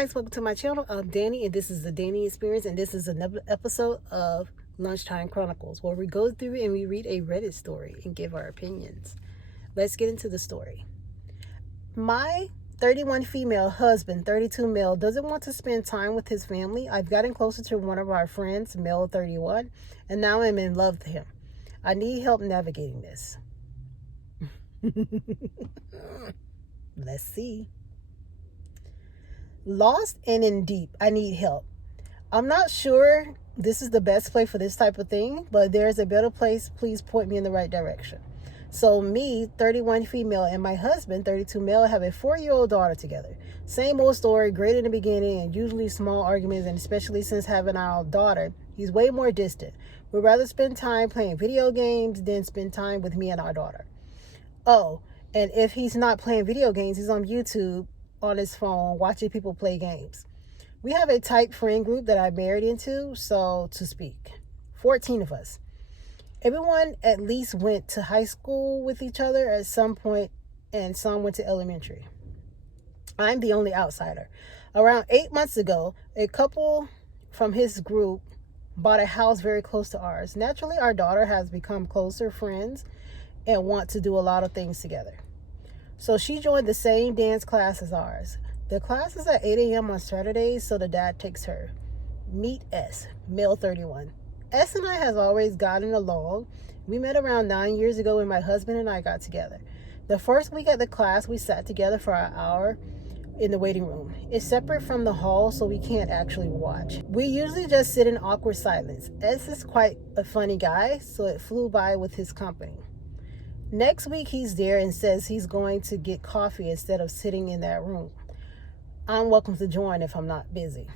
guys, welcome to my channel. I'm Danny, and this is the Danny Experience, and this is another episode of Lunchtime Chronicles, where we go through and we read a Reddit story and give our opinions. Let's get into the story. My 31 female husband, 32 male, doesn't want to spend time with his family. I've gotten closer to one of our friends, male 31, and now I'm in love with him. I need help navigating this. Let's see. Lost and in deep. I need help. I'm not sure this is the best place for this type of thing, but there's a better place. Please point me in the right direction. So me, 31 female, and my husband, 32 male, have a 4-year-old daughter together. Same old story, great in the beginning and usually small arguments, and especially since having our daughter, he's way more distant. We'd rather spend time playing video games than spend time with me and our daughter. Oh, and if he's not playing video games, he's on YouTube on his phone watching people play games. We have a tight friend group that I married into, so to speak. 14 of us. Everyone at least went to high school with each other at some point, and some went to elementary. I'm the only outsider. Around 8 months ago, a couple from his group bought a house very close to ours. Naturally, our daughter has become closer friends and want to do a lot of things together. So she joined the same dance class as ours. The class is at 8 a.m. on Saturdays, so the dad takes her. Meet S, male 31. S and I has always gotten along. We met around 9 years ago when my husband and I got together. The first week at the class, we sat together for an hour in the waiting room. It's separate from the hall, so we can't actually watch. We usually just sit in awkward silence. S is quite a funny guy, so it flew by with his company. Next week, he's there and says he's going to get coffee instead of sitting in that room. I'm welcome to join if I'm not busy.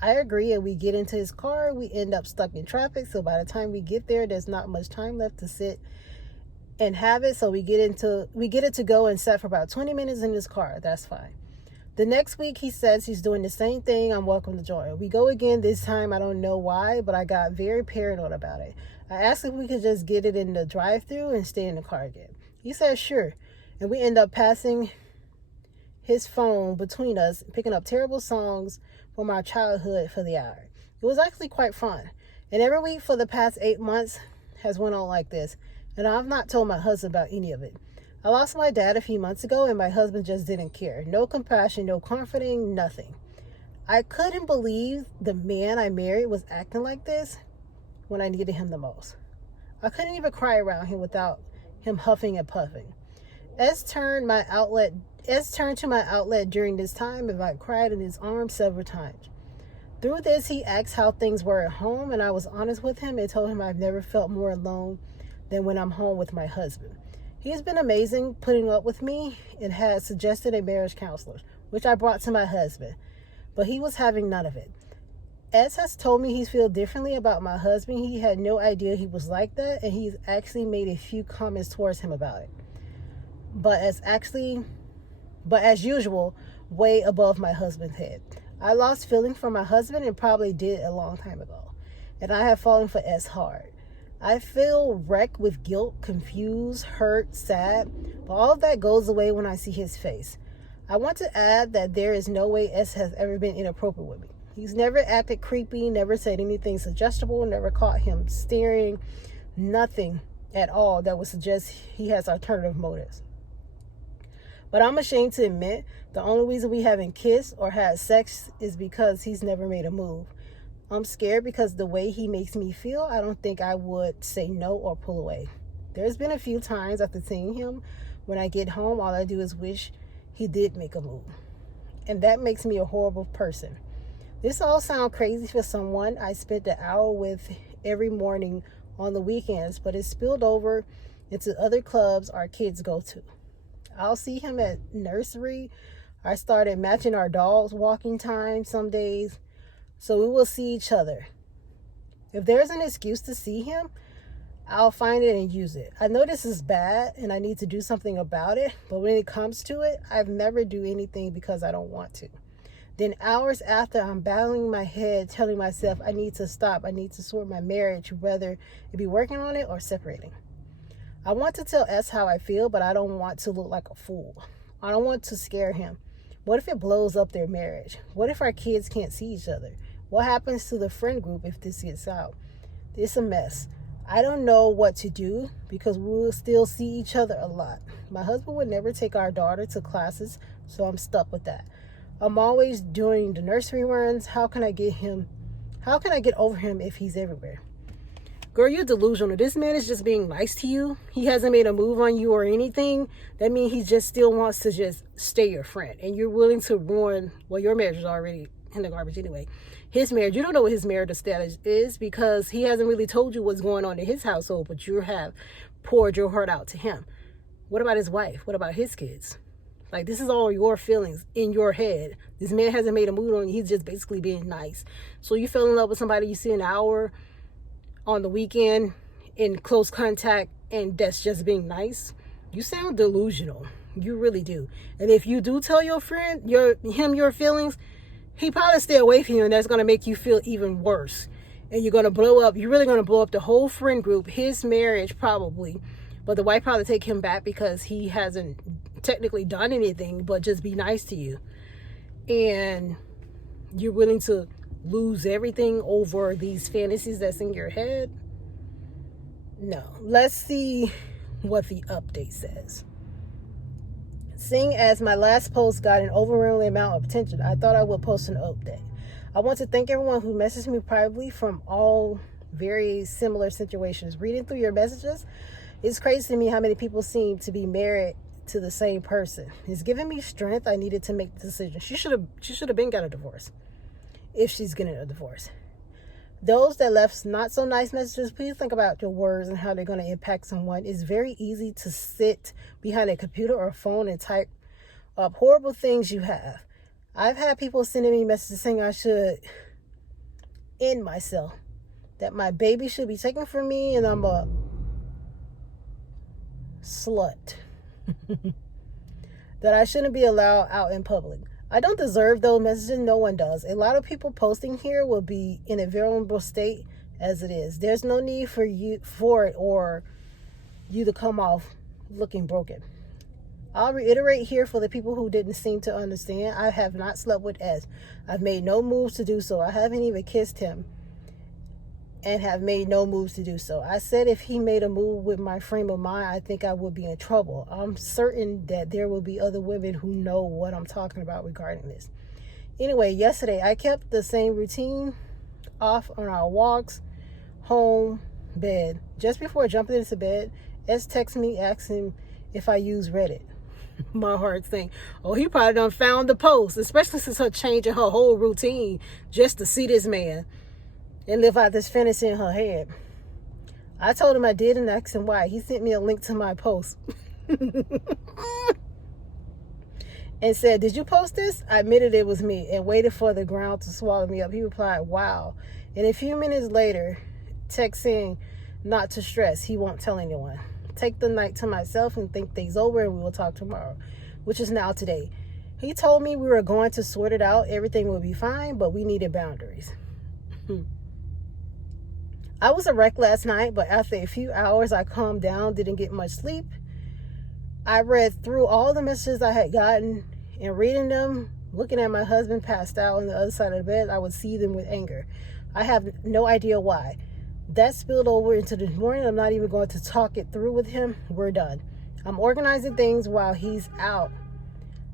I agree, and we get into his car. We end up stuck in traffic, so by the time we get there, there's not much time left to sit and have it. So we get it to go and sit for about 20 minutes in his car. That's fine. The next week, he says he's doing the same thing. I'm welcome to join. We go again. This time, I don't know why, but I got very paranoid about it. I asked if we could just get it in the drive-thru and stay in the car again. He said sure, and we end up passing his phone between us, picking up terrible songs from our childhood for the hour. It was actually quite fun, and every week for the past 8 months has went on like this, and I've not told my husband about any of it. I lost my dad a few months ago, and my husband just didn't care. No compassion, no comforting, nothing. I couldn't believe the man I married was acting like this when I needed him the most. I couldn't even cry around him without him huffing and puffing. S turned to my outlet during this time, and I cried in his arms several times. Through this, he asked how things were at home, and I was honest with him and told him I've never felt more alone than when I'm home with my husband. He has been amazing putting up with me and had suggested a marriage counselor, which I brought to my husband, but he was having none of it. S has told me he feels differently about my husband. He had no idea he was like that, and he's actually made a few comments towards him about it. But as usual, way above my husband's head. I lost feeling for my husband and probably did a long time ago. And I have fallen for S hard. I feel wrecked with guilt, confused, hurt, sad, but all of that goes away when I see his face. I want to add that there is no way S has ever been inappropriate with me. He's never acted creepy, never said anything suggestible, never caught him staring, nothing at all that would suggest he has alternative motives. But I'm ashamed to admit the only reason we haven't kissed or had sex is because he's never made a move. I'm scared because the way he makes me feel, I don't think I would say no or pull away. There's been a few times after seeing him, when I get home, all I do is wish he did make a move. And that makes me a horrible person. This all sounds crazy for someone I spent an hour with every morning on the weekends, but it's spilled over into other clubs our kids go to. I'll see him at nursery. I started matching our dogs' walking time some days, so we will see each other. If there's an excuse to see him, I'll find it and use it. I know this is bad and I need to do something about it, but when it comes to it, I've never do anything because I don't want to. Then hours after, I'm battling my head, telling myself I need to stop. I need to sort my marriage, whether it be working on it or separating. I want to tell S how I feel, but I don't want to look like a fool. I don't want to scare him. What if it blows up their marriage? What if our kids can't see each other? What happens to the friend group if this gets out? It's a mess. I don't know what to do because we'll still see each other a lot. My husband would never take our daughter to classes, so I'm stuck with that. I'm always doing the nursery runs. How can I get over him if he's everywhere? Girl, you're delusional. This man is just being nice to you. He hasn't made a move on you or anything. That means he just still wants to just stay your friend. And you're willing to ruin, well, your marriage is already in the garbage anyway. His marriage, you don't know what his marital status is because he hasn't really told you what's going on in his household, but you have poured your heart out to him. What about his wife? What about his kids? Like, this is all your feelings in your head. This man hasn't made a move on you. He's just basically being nice. So you fell in love with somebody you see an hour on the weekend in close contact, and that's just being nice. You sound delusional. You really do. And if you do tell your friend, your feelings, he probably stay away from you, and that's going to make you feel even worse. And you're going to blow up. You're really going to blow up the whole friend group, his marriage probably. But the wife probably take him back because he hasn't technically done anything but just be nice to you. And you're willing to lose everything over these fantasies that's in your head? No. Let's see what the update says. Seeing as my last post got an overwhelming amount of attention, I thought I would post an update. I want to thank everyone who messaged me privately from all very similar situations. Reading through your messages, it's crazy to me how many people seem to be married to the same person. It's giving me strength. I needed to make the decision. She should have been got a divorce if she's getting a divorce. Those that left not so nice messages, please think about your words and how they're going to impact someone. It's very easy to sit behind a computer or phone and type up horrible things you have. I've had people sending me messages saying I should end myself, that my baby should be taken from me, and I'm a slut, that I shouldn't be allowed out in public. I don't deserve those messages. No one does. A lot of people posting here will be in a vulnerable state as it is. There's no need for it or you to come off looking broken. I'll reiterate here for the people who didn't seem to understand. I have not slept with S. I've made no moves to do so. I haven't even kissed him and have made no moves to do so. I said if he made a move with my frame of mind, I think I would be in trouble. I'm certain that there will be other women who know what I'm talking about regarding this. Anyway, yesterday I kept the same routine off on our walks, home, bed. Just before jumping into bed, S texted me asking if I use Reddit. My heart saying, oh, he probably done found the post, especially since her changing her whole routine just to see this man and live out this fantasy in her head. I told him I did and asked him why. He sent me a link to my post and said, did you post this? I admitted it was me and waited for the ground to swallow me up. He replied, wow. And a few minutes later, text saying not to stress. He won't tell anyone. Take the night to myself and think things over, and we will talk tomorrow, which is now today. He told me we were going to sort it out. Everything will be fine, but we needed boundaries. I was a wreck last night, but after a few hours, I calmed down, didn't get much sleep. I read through all the messages I had gotten, and reading them, looking at my husband passed out on the other side of the bed, I would see them with anger. I have no idea why. That spilled over into the morning. I'm not even going to talk it through with him. We're done. I'm organizing things while he's out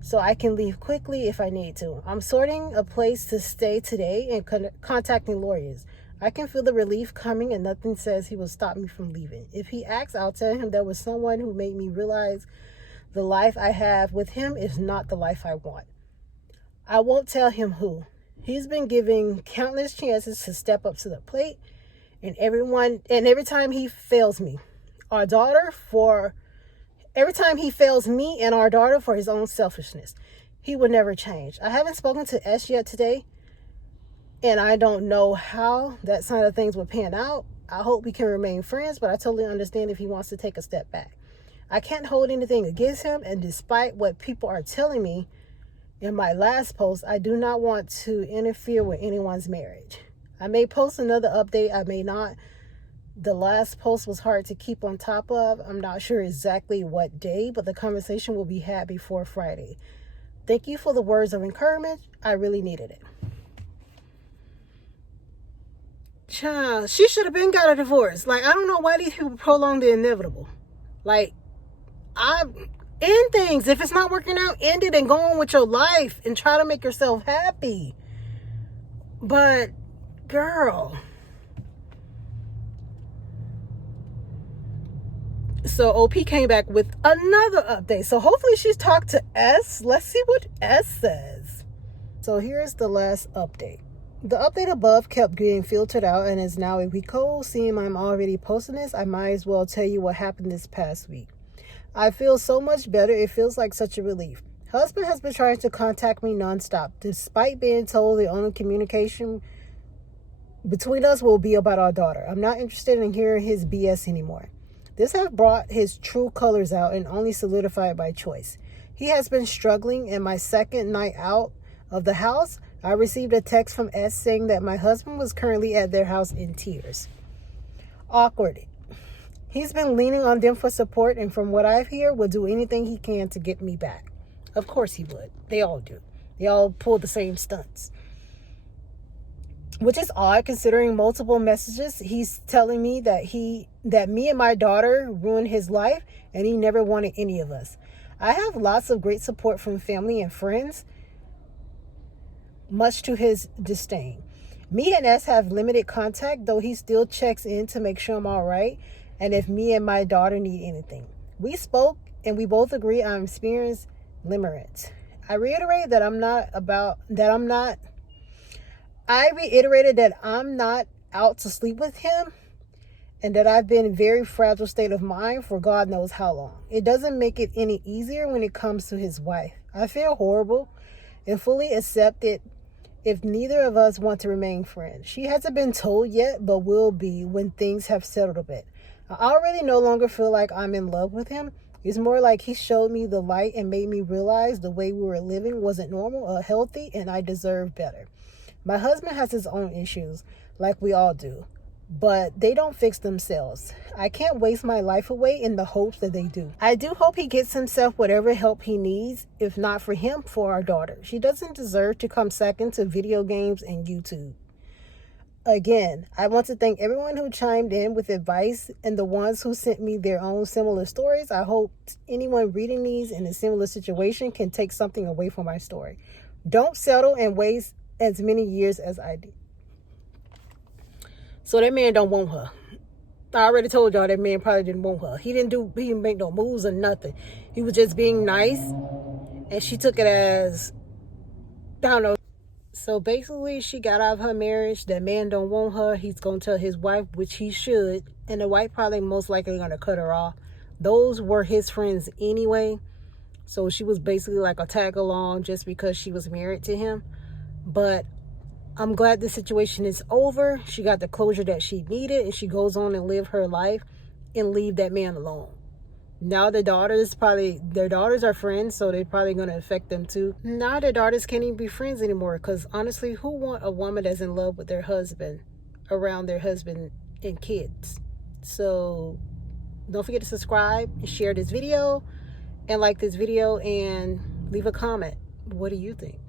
so I can leave quickly if I need to. I'm sorting a place to stay today and contacting lawyers. I can feel the relief coming, and nothing says he will stop me from leaving. If he asks, I'll tell him there was someone who made me realize the life I have with him is not the life I want. I won't tell him who. He's been given countless chances to step up to the plate, and every time he fails me, every time he fails me and our daughter for his own selfishness, he will never change. I haven't spoken to S yet today, and I don't know how that side of things will pan out. I hope we can remain friends, but I totally understand if he wants to take a step back. I can't hold anything against him, and despite what people are telling me in my last post, I do not want to interfere with anyone's marriage. I may post another update, I may not. The last post was hard to keep on top of. I'm not sure exactly what day, but the conversation will be had before Friday. Thank you for the words of encouragement. I really needed it. Child, she should have been got a divorce. Like, I don't know why these people prolong the inevitable. Like, end things. If it's not working out, end it and go on with your life and try to make yourself happy. But, girl. So OP came back with another update. So hopefully she's talked to S. Let's see what S says. So here's the last update. The update above kept getting filtered out and is now a week old. Seeing I'm already posting this, I might as well tell you what happened this past week. I feel so much better. It feels like such a relief. Husband has been trying to contact me nonstop, despite being told the only communication between us will be about our daughter. I'm not interested in hearing his BS anymore. This has brought his true colors out and only solidified by choice. He has been struggling. In my second night out of the house, I received a text from S saying that my husband was currently at their house in tears. Awkward. He's been leaning on them for support, and from what I've heard, will do anything he can to get me back. Of course he would. They all do. They all pull the same stunts. Which is odd considering multiple messages. He's telling me that me and my daughter ruined his life and he never wanted any of us. I have lots of great support from family and friends, much to his disdain. Me and S have limited contact, though he still checks in to make sure I'm all right and if me and my daughter need anything. We spoke and we both agree I'm experiencing limerence. I reiterated that I'm not out to sleep with him and that I've been in a very fragile state of mind for God knows how long. It doesn't make it any easier when it comes to his wife. I feel horrible and fully accept it if neither of us want to remain friends. She hasn't been told yet, but will be when things have settled a bit. I already no longer feel like I'm in love with him. It's more like he showed me the light and made me realize the way we were living wasn't normal or healthy and I deserve better. My husband has his own issues, like we all do, but they don't fix themselves. I can't waste my life away in the hopes that they do. I do hope he gets himself whatever help he needs, if not for him, for our daughter. She doesn't deserve to come second to video games and YouTube. Again, I want to thank everyone who chimed in with advice and the ones who sent me their own similar stories. I hope anyone reading these in a similar situation can take something away from my story. Don't settle and waste as many years as I did. So that man don't want her. I already told y'all that man probably didn't want her. He didn't make no moves or nothing. He was just being nice, and she took it as, I don't know. So basically, she got out of her marriage. That man don't want her. He's going to tell his wife, which he should. And the wife probably most likely going to cut her off. Those were his friends anyway. So she was basically like a tag along just because she was married to him. But I'm glad the situation is over. She got the closure that she needed. And she goes on and live her life and leave that man alone. Now their daughters are friends, so they're probably going to affect them too. Now their daughters can't even be friends anymore, because honestly, who want a woman that's in love with their husband around their husband and kids? So don't forget to subscribe and share this video and like this video and leave a comment. What do you think?